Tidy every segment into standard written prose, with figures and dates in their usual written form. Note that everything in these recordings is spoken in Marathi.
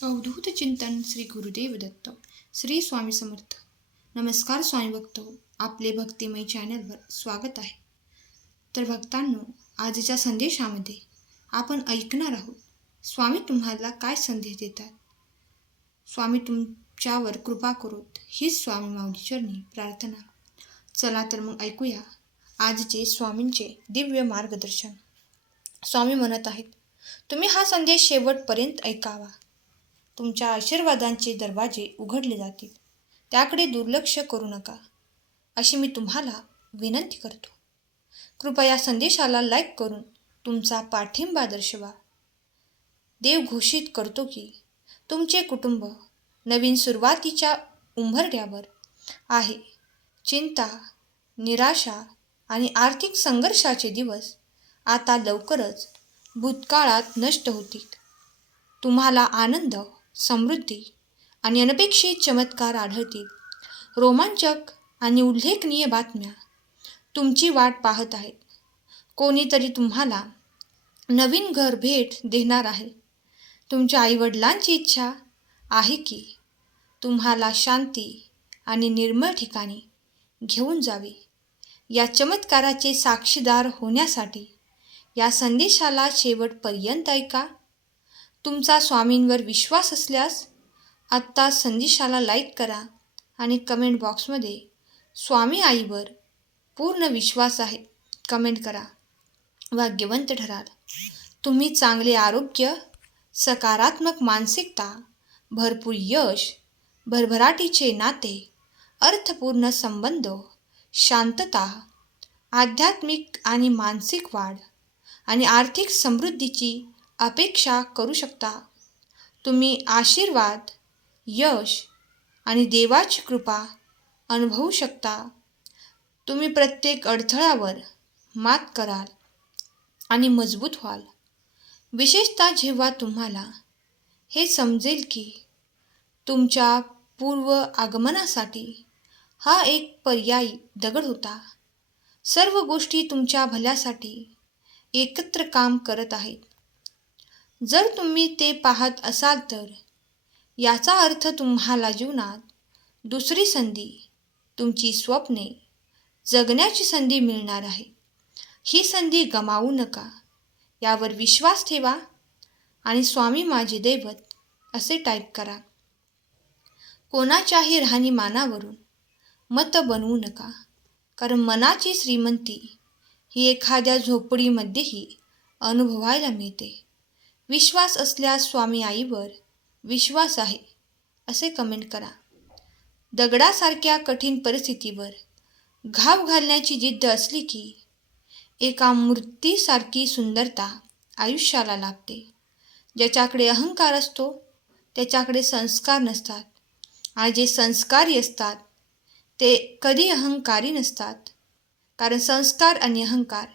अवधूत चिंतन श्री गुरुदेव दत्त श्री स्वामी समर्थ. नमस्कार स्वामी भक्त, आपले भक्तिमय चॅनलवर स्वागत आहे. तर भक्तांनो, आजच्या संदेशामध्ये आपण ऐकणार आहोत स्वामी तुम्हाला काय संदेश देतात. स्वामी तुमच्यावर कृपा करोत हीच स्वामी माऊली चरणी प्रार्थना. चला तर मग ऐकूया आजचे स्वामींचे दिव्य मार्गदर्शन. स्वामी म्हणत आहेत, तुम्ही हा संदेश शेवटपर्यंत ऐकावा. तुमच्या आशीर्वादांचे दरवाजे उघडले जातील, त्याकडे दुर्लक्ष करू नका अशी मी तुम्हाला विनंती करतो. कृपया संदेशाला लाईक करून तुमचा पाठिंबा दर्शवा. देव घोषित करतो की तुमचे कुटुंब नवीन सुरुवातीच्या उंबरठ्यावर आहे. चिंता, निराशा आणि आर्थिक संघर्षाचे दिवस आता लवकरच भूतकाळात नष्ट होतील. तुम्हाला आनंद, समृद्धी आणि अनपेक्षित चमत्कार आढळतील. रोमांचक आणि उल्लेखनीय बातम्या तुमची वाट पाहत आहेत. कोणीतरी तुम्हाला नवीन घर भेट देणार आहे. तुमच्या आईवडिलांची इच्छा आहे की तुम्हाला शांती आणि निर्मळ ठिकाणी घेऊन जावे. या चमत्काराचे साक्षीदार होण्यासाठी या संदेशाला शेवटपर्यंत ऐका. तुमचा स्वामींवर विश्वास असल्यास आत्ता संदेशाला लाईक करा आणि कमेंट बॉक्समध्ये स्वामी आईवर पूर्ण विश्वास आहे कमेंट करा. भाग्यवंत ठराल. तुम्ही चांगले आरोग्य, सकारात्मक मानसिकता, भरपूर यश, भरभराटीचे नाते, अर्थपूर्ण संबंध, शांतता, आध्यात्मिक आणि मानसिक वाढ आणि आर्थिक समृद्धीची अपेक्षा करू शकता. तुम्ही आशीर्वाद, यश आणि देवाची कृपा अनुभवू शकता. तुम्ही प्रत्येक अडथळ्यावर मात कराल आणि मजबूत व्हाल. विशेषतः जेव्हा तुम्हाला हे समजेल की तुमच्या पूर्व आगमनासाठी हा एक पर्यायी दगड होता. सर्व गोष्टी तुमच्या भल्यासाठी एकत्र काम करत आहेत. जर तुम्ही ते पाहत असाल तर याचा अर्थ तुम्हाला जीवनात दुसरी संधी, तुमची स्वप्ने जगण्याची संधी मिळणार आहे. ही संधी गमावू नका. यावर विश्वास ठेवा आणि स्वामी माझे दैवत असे टाईप करा. कोणाच्याही राहणीमानावरून मत बनवू नका, कारण मनाची श्रीमंती ही एखाद्या झोपडीमध्येही अनुभवायला मिळते. विश्वास असल्यास स्वामी आईवर विश्वास आहे असे कमेंट करा. दगडासारख्या कठीण परिस्थितीवर घाव घालण्याची जिद्द असली की एका मूर्तीसारखी सुंदरता आयुष्याला लाभते. ज्याच्याकडे अहंकार असतो त्याच्याकडे संस्कार नसतात, आणि जे संस्कारी असतात ते कधी अहंकारी नसतात, कारण संस्कार आणि अहंकार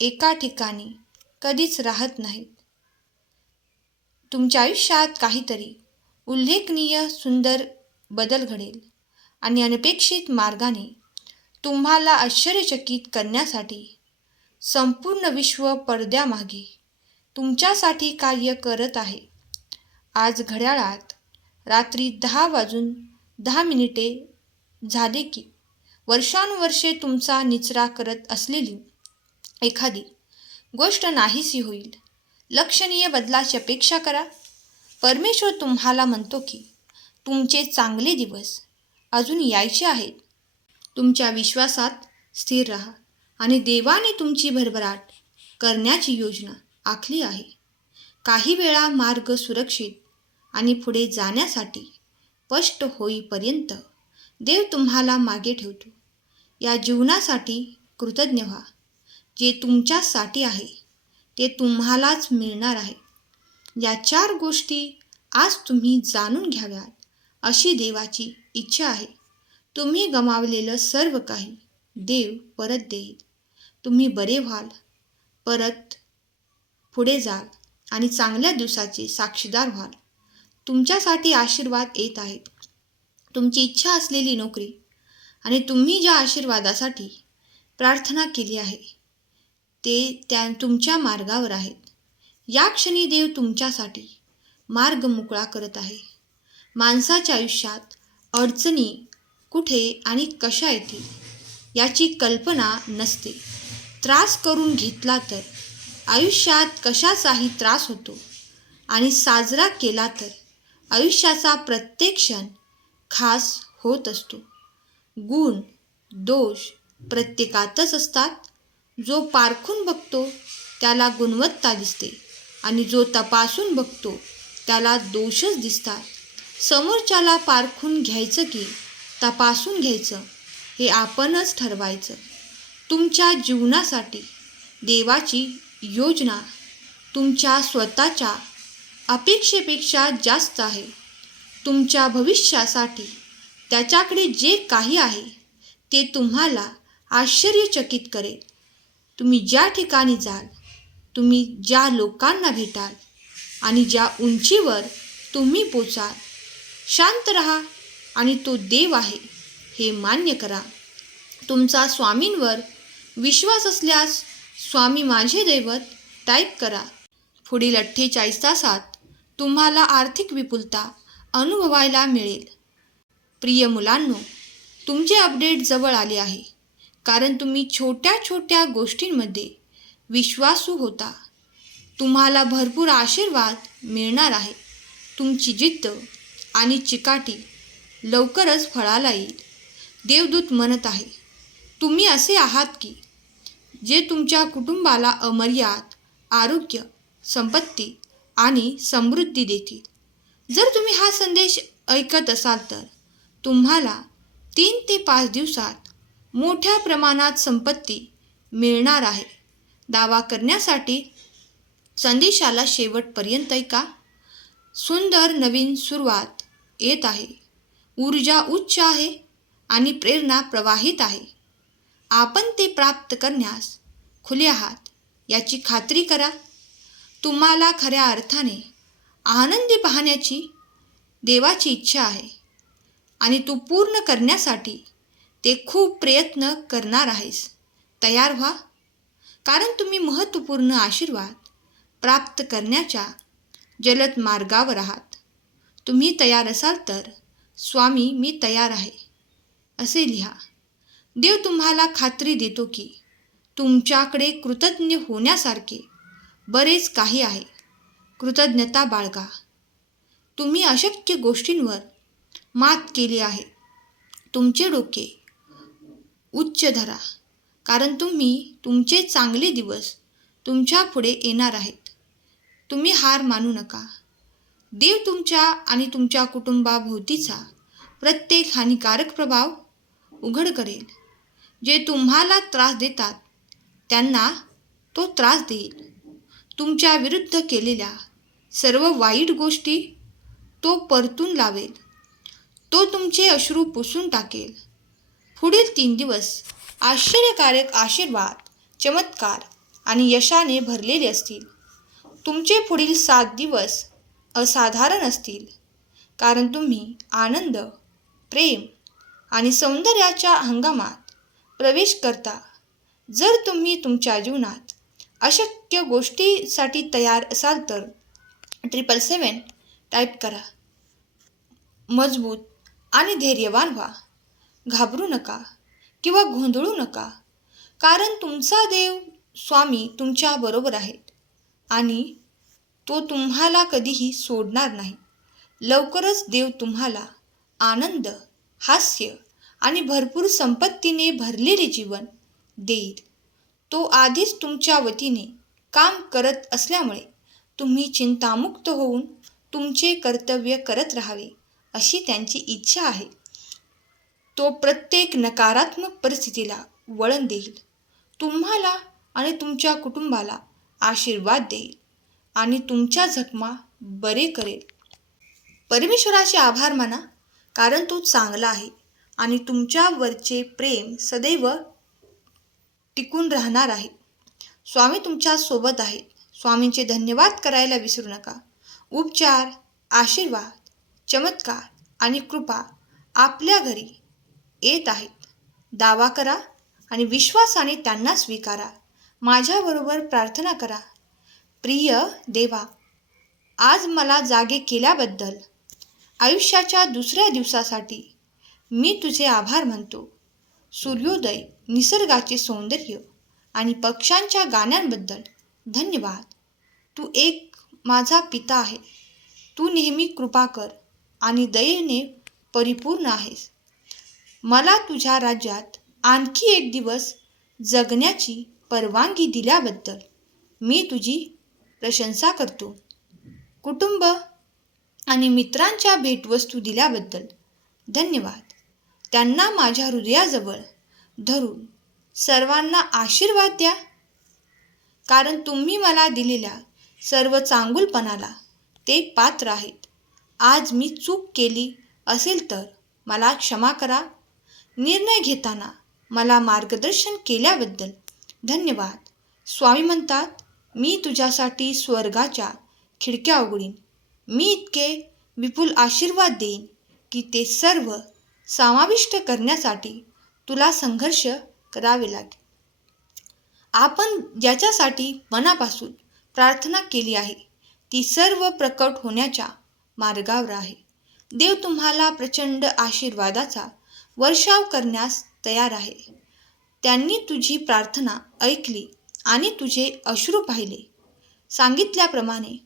एका ठिकाणी कधीच राहत नाहीत. तुमच्या आयुष्यात काहीतरी उल्लेखनीय सुंदर बदल घडेल आणि अनपेक्षित मार्गाने तुम्हाला आश्चर्यचकित करण्यासाठी संपूर्ण विश्व पडद्यामागे तुमच्यासाठी कार्य करत आहे. आज घड्याळात रात्री 10:10 झाले की वर्षानुवर्षे तुमचा निचरा करत असलेली एखादी गोष्ट नाहीशी होईल. लक्षणीय बदलाची अपेक्षा करा. परमेश्वर तुम्हाला म्हणतो की तुमचे चांगले दिवस अजून यायचे आहेत. तुमच्या विश्वासात स्थिर राहा आणि देवाने तुमची भरभराट करण्याची योजना आखली आहे. काही वेळा मार्ग सुरक्षित आणि पुढे जाण्यासाठी स्पष्ट होईपर्यंत देव तुम्हाला मागे ठेवतो. या जीवनासाठी कृतज्ञ व्हा. जे तुमच्यासाठी आहे ते तुम्हालाच मिळणार आहे. या 4 गोष्टी आज तुम्ही जाणून घ्याव्यात अशी देवाची इच्छा आहे. तुम्ही गमावलेलं सर्व काही देव परत देईल. तुम्ही बरे व्हाल, परत पुढे जाल आणि चांगल्या दिवसाचे साक्षीदार व्हाल. तुमच्यासाठी आशीर्वाद येत आहेत. तुमची इच्छा असलेली नोकरी आणि तुम्ही ज्या आशीर्वादासाठी प्रार्थना केली आहे ते तुमच्या मार्गावर आहेत. या क्षणी देव तुमच्यासाठी मार्ग मोकळा करत आहे. माणसाच्या आयुष्यात अडचणी कुठे आणि कशा येतील याची कल्पना नसते. त्रास करून घेतला तर आयुष्यात कशाचाही त्रास होतो आणि साजरा केला तर आयुष्याचा प्रत्येक क्षण खास होत असतो. गुण दोष प्रत्येकातच असतात. जो पारखून बघतो त्याला गुणवत्ता दिसते आणि जो तपासून बघतो त्याला दोषच दिसतात. समोरच्याला पारखून घ्यायचं की तपासून घ्यायचं हे आपणच ठरवायचं. तुमच्या जीवनासाठी देवाची योजना तुमच्या स्वतःच्या अपेक्षेपेक्षा जास्त आहे. तुमच्या भविष्यासाठी त्याच्याकडे जे काही आहे ते तुम्हाला आश्चर्यचकित करेल. तुम्ही ज्या ठिकाणी जाल, तुम्ही ज्या लोकांना भेटाल आणि ज्या उंचीवर तुम्ही पोचाल, शांत रहा आणि तो देव आहे हे मान्य करा. तुमचा स्वामींवर विश्वास असल्यास स्वामी माझे दैवत टाईप करा. पुढील 48 तासात तुम्हाला आर्थिक विपुलता अनुभवायला मिळेल. प्रिय मुलांनो, तुमचे अपडेट जवळ आले आहे, कारण तुम्ही छोट्या छोट्या गोष्टींमध्ये विश्वासू होता. तुम्हाला भरपूर आशीर्वाद मिळणार आहे. तुमची जिद्द आणि चिकाटी लवकरच फळाला येईल. देवदूत म्हणत आहे, तुम्ही असे आहात की जे तुमच्या कुटुंबाला अमर्याद आरोग्य, संपत्ती आणि समृद्धी देतील. जर तुम्ही हा संदेश ऐकत असाल तर तुम्हाला 3 ते 5 दिवसात मोठ्या प्रमाणात संपत्ती मिळणार आहे. दावा करण्यासाठी संदेशाला शेवटपर्यंत ऐका. सुंदर नवीन सुरुवात येत आहे. ऊर्जा उच्च आहे आणि प्रेरणा प्रवाहित आहे. आपण ते प्राप्त करण्यास खुले आहात याची खात्री करा. तुम्हाला खऱ्या अर्थाने आनंदी पाहण्याची देवाची इच्छा आहे आणि तू पूर्ण करण्यासाठी ते खूप प्रयत्न करणार आहेस. तयार व्हा, कारण तुम्ही महत्त्वपूर्ण आशीर्वाद प्राप्त करण्याच्या जलद मार्गावर आहात. तुम्ही तयार असाल तर स्वामी मी तयार आहे असे लिहा. देव तुम्हाला खात्री देतो की तुमच्याकडे कृतज्ञ होण्यासारखे बरेच काही आहे. कृतज्ञता बाळगा. तुम्ही अशक्य गोष्टींवर मात केली आहे. तुमचे डोके उच्च धरा, कारण तुमचे चांगले दिवस तुमच्या पुढे येणार आहेत. तुम्ही हार मानू नका. देव तुमच्या आणि तुमच्या कुटुंबाभोवतीचा प्रत्येक हानिकारक प्रभाव उघड करेल. जे तुम्हाला त्रास देतात त्यांना तो त्रास देईल. तुमच्या विरुद्ध केलेल्या सर्व वाईट गोष्टी तो परतून लावेल. तो तुमचे अश्रू पुसून टाकेल. पुढील 3 दिवस आश्चर्यकारक आशीर्वाद, चमत्कार आणि यशाने भरलेले असतील. तुमचे पुढील 7 दिवस असाधारण असतील, कारण तुम्ही आनंद, प्रेम आणि सौंदर्याच्या हंगामात प्रवेश करता. जर तुम्ही तुमच्या जीवनात अशक्य गोष्टीसाठी तयार असाल तर 777 टाईप करा. मजबूत आणि धैर्यवान व्हा. घाबरू नका किंवा गोंधळू नका, कारण तुमचा देव स्वामी तुमच्या बरोबर आहे आणि तो तुम्हाला कधीही सोडणार नाही. लवकरच देव तुम्हाला आनंद, हास्य आणि भरपूर संपत्तीने भरलेले जीवन देईल. तो आधीच तुमच्या वतीने काम करत असल्यामुळे तुम्ही चिंतामुक्त होऊन तुमचे कर्तव्य करत राहावे अशी त्यांची इच्छा आहे. तो प्रत्येक नकारात्मक परिस्थितीला वळण देईल. तुम्हाला आणि तुमच्या कुटुंबाला आशीर्वाद देईल आणि तुमच्या जखमा बरे करेल. परमेश्वराचे आभार माना, कारण तो चांगला आहे आणि तुमच्यावरचे प्रेम सदैव टिकून राहणार आहे. स्वामी तुमच्या सोबत आहेत. स्वामींचे धन्यवाद करायला विसरू नका. उपचार, आशीर्वाद, चमत्कार आणि कृपा आपल्या घरी येत आहेत. दावा करा आणि विश्वासाने त्यांना स्वीकारा. माझ्याबरोबर प्रार्थना करा. प्रिय देवा, आज मला जागे केल्याबद्दल. आयुष्याच्या दुसऱ्या दिवसासाठी मी तुझे आभार मानतो. सूर्योदय, निसर्गाचे सौंदर्य आणि पक्ष्यांच्या गाण्यांबद्दल धन्यवाद. तू एक माझा पिता आहे. तू नेहमी कृपा कर आणि दयेने परिपूर्ण आहेस. मला तुझ्या राज्यात आणखी एक दिवस जगण्याची परवानगी दिल्याबद्दल मी तुझी प्रशंसा करतो. कुटुंब आणि मित्रांच्या भेटवस्तू दिल्याबद्दल धन्यवाद. त्यांना माझ्या हृदयाजवळ धरून सर्वांना आशीर्वाद द्या, कारण तुम्ही मला दिलेल्या सर्व चांगुलपणाला ते पात्र आहेत. आज मी चूक केली असेल तर मला क्षमा करा. निर्णय घेताना मला मार्गदर्शन केल्याबद्दल धन्यवाद. स्वामी म्हणतात, मी तुझ्यासाठी स्वर्गाच्या खिडक्या उघडीन. मी इतके विपुल आशीर्वाद देईन की ते सर्व समाविष्ट करण्यासाठी तुला संघर्ष करावे लागेल. आपण ज्याच्यासाठी मनापासून प्रार्थना केली आहे ती सर्व प्रकट होण्याच्या मार्गावर आहे. देव तुम्हाला प्रचंड आशीर्वादाचा वर्षाव करण्यास तयार आहे. त्यांनी तुझी प्रार्थना ऐकली आणि तुझे अश्रू पाहिले. सांगितल्याप्रमाणे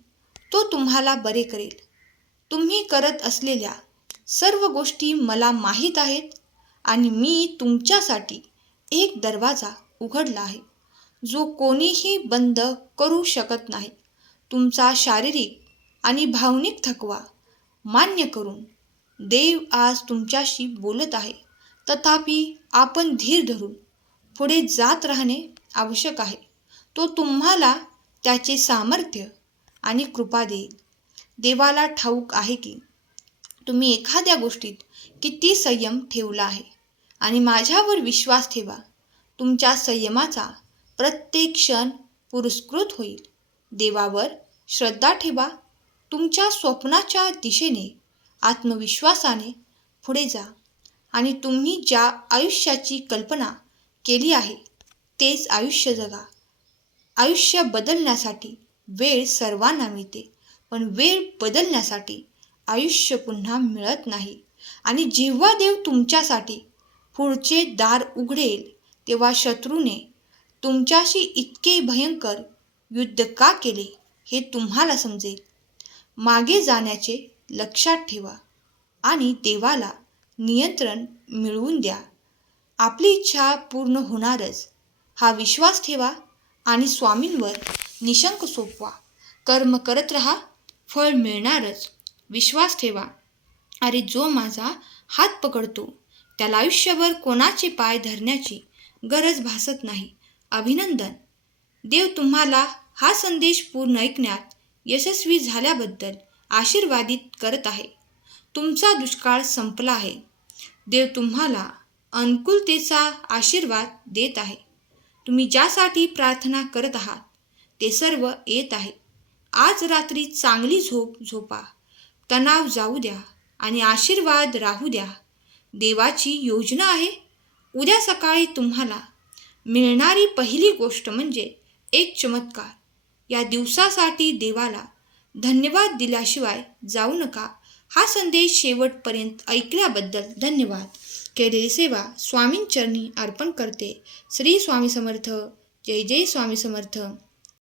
तो तुम्हाला बरे करेल. तुम्ही करत असलेल्या सर्व गोष्टी मला माहीत आहेत आणि मी तुमच्यासाठी एक दरवाजा उघडला आहे जो कोणीही बंद करू शकत नाही. तुमचा शारीरिक आणि भावनिक थकवा मान्य करून देव आज तुमच्याशी बोलत आहे. तथापि आपण धीर धरून पुढे जात राहणे आवश्यक आहे. तो तुम्हाला त्याचे सामर्थ्य आणि कृपा देईल. देवाला ठाऊक आहे की तुम्ही एखाद्या गोष्टीत किती संयम ठेवला आहे आणि माझ्यावर विश्वास ठेवा. तुमच्या संयमाचा प्रत्येक क्षण पुरस्कृत होईल. देवावर श्रद्धा ठेवा. तुमच्या स्वप्नाच्या दिशेने आत्मविश्वासाने पुढे जा आणि तुम्ही ज्या आयुष्याची कल्पना केली आहे तेच आयुष्य जगा. आयुष्य बदलण्यासाठी वेळ सर्वांना मिळते, पण वेळ बदलण्यासाठी आयुष्य पुन्हा मिळत नाही. आणि जेव्हा देव तुमच्यासाठी पुढचे दार उघडेल तेव्हा शत्रूने तुमच्याशी इतके भयंकर युद्ध का केले हे तुम्हाला समजेल. मागे जाण्याचे लक्षात ठेवा आणि देवाला नियंत्रण मिळवून द्या. आपली इच्छा पूर्ण होणारच हा विश्वास ठेवा आणि स्वामींवर निशंक सोपवा. कर्म करत राहा, फळ मिळणारच. विश्वास ठेवा. अरे, जो माझा हात पकडतो त्याला आयुष्यभर कोणाचे पाय धरण्याची गरज भासत नाही. अभिनंदन. देव तुम्हाला हा संदेश पूर्ण ऐकण्यात यशस्वी झाल्याबद्दल आशीर्वादित करत आहे. तुमचा दुष्काळ संपला आहे. देव तुम्हाला अनुकूलतेचा आशीर्वाद देत आहे. तुम्ही ज्यासाठी प्रार्थना करत आहात ते सर्व येत आहे. आज रात्री चांगली झोप झोपा. तणाव जाऊ द्या आणि आशीर्वाद राहू द्या. देवाची योजना आहे. उद्या सकाळी तुम्हाला मिळणारी पहिली गोष्ट म्हणजे एक चमत्कार. या दिवसासाठी देवाला धन्यवाद दिल्याशिवाय जाऊ नका. हा संदेश शेवटपर्यंत ऐकल्याबद्दल धन्यवाद. केलेली सेवा स्वामींचरणी अर्पण करते. श्री स्वामी समर्थ. जय जय स्वामी समर्थ.